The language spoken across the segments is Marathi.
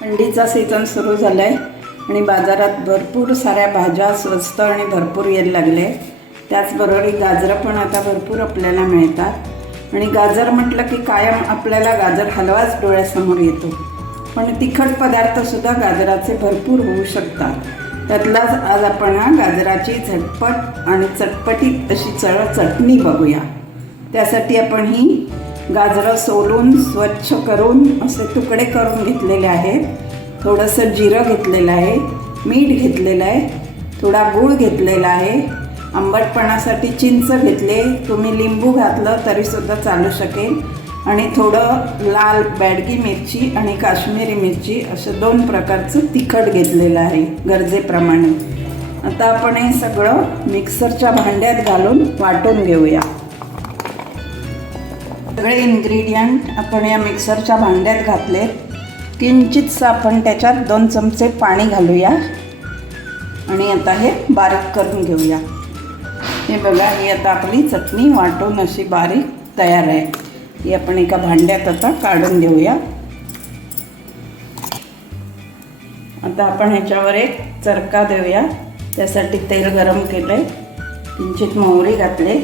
थंडीचा सीझन सुरू झाला आहे आणि बाजारात भरपूर साऱ्या भाज्या स्वस्त आणि भरपूर यायला लागले. त्याचबरोबर गाजरं पण आता भरपूर आपल्याला मिळतात आणि गाजर म्हटलं की कायम आपल्याला गाजर हलवाच डोळ्यासमोर येतो. पण तिखट पदार्थसुद्धा गाजराचे भरपूर होऊ शकतात. त्यातलाच आज आपण गाजराची झटपट आणि चटपटीत अशी चटणी बघूया. त्यासाठी आपण ही गाजरं सोलून स्वच्छ करून असे तुकडे करून घेतलेले आहेत. थोडंसं जिरं घेतलेलं आहे, मीठ घेतलेलं आहे, थोडा गूळ घेतलेला आहे, आंबटपणासाठी चिंच घेतले, तुम्ही लिंबू घातलं तरीसुद्धा चालू शकेल, आणि थोडं लाल बॅडगी मिरची आणि काश्मीरी मिरची असं 2 प्रकारचं तिखट घेतलेलं आहे गरजेप्रमाणे. आता आपण हे सगळं मिक्सरच्या भांड्यात घालून वाटून घेऊया. सगळे इन्ग्रेडियंट आपण या मिक्सरच्या भांड्यात घातले. किंचितसं आपण त्याच्यात 2 चमचे पाणी घालूया आणि आता हे बारीक करून घेऊया. हे बघा, ही आता आपली चटणी वाटून अशी बारीक तयार आहे. ही आपण एका भांड्यात आता काढून घेऊया. आता आपण ह्याच्यावर एक चरका देऊया. त्यासाठी तेल गरम केलंय, किंचित मोहरी घातले.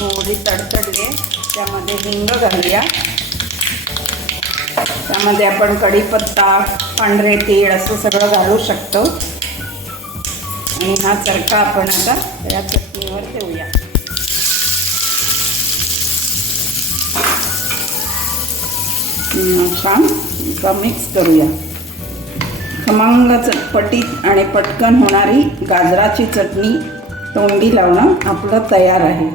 मोहरी तडतडली, त्यामध्ये हिंग घालूया. त्यामध्ये आपण कढीपत्ता, पांढरे तीळ असं सगळं घालू शकतो. आणि हा चरका आपण आता या चटणीवर देऊया. छान मिक्स करूया. खमंग चटपटीत आणि पटकन होणारी गाजराची चटणी तोंडी लावणं आपलं तयार आहे.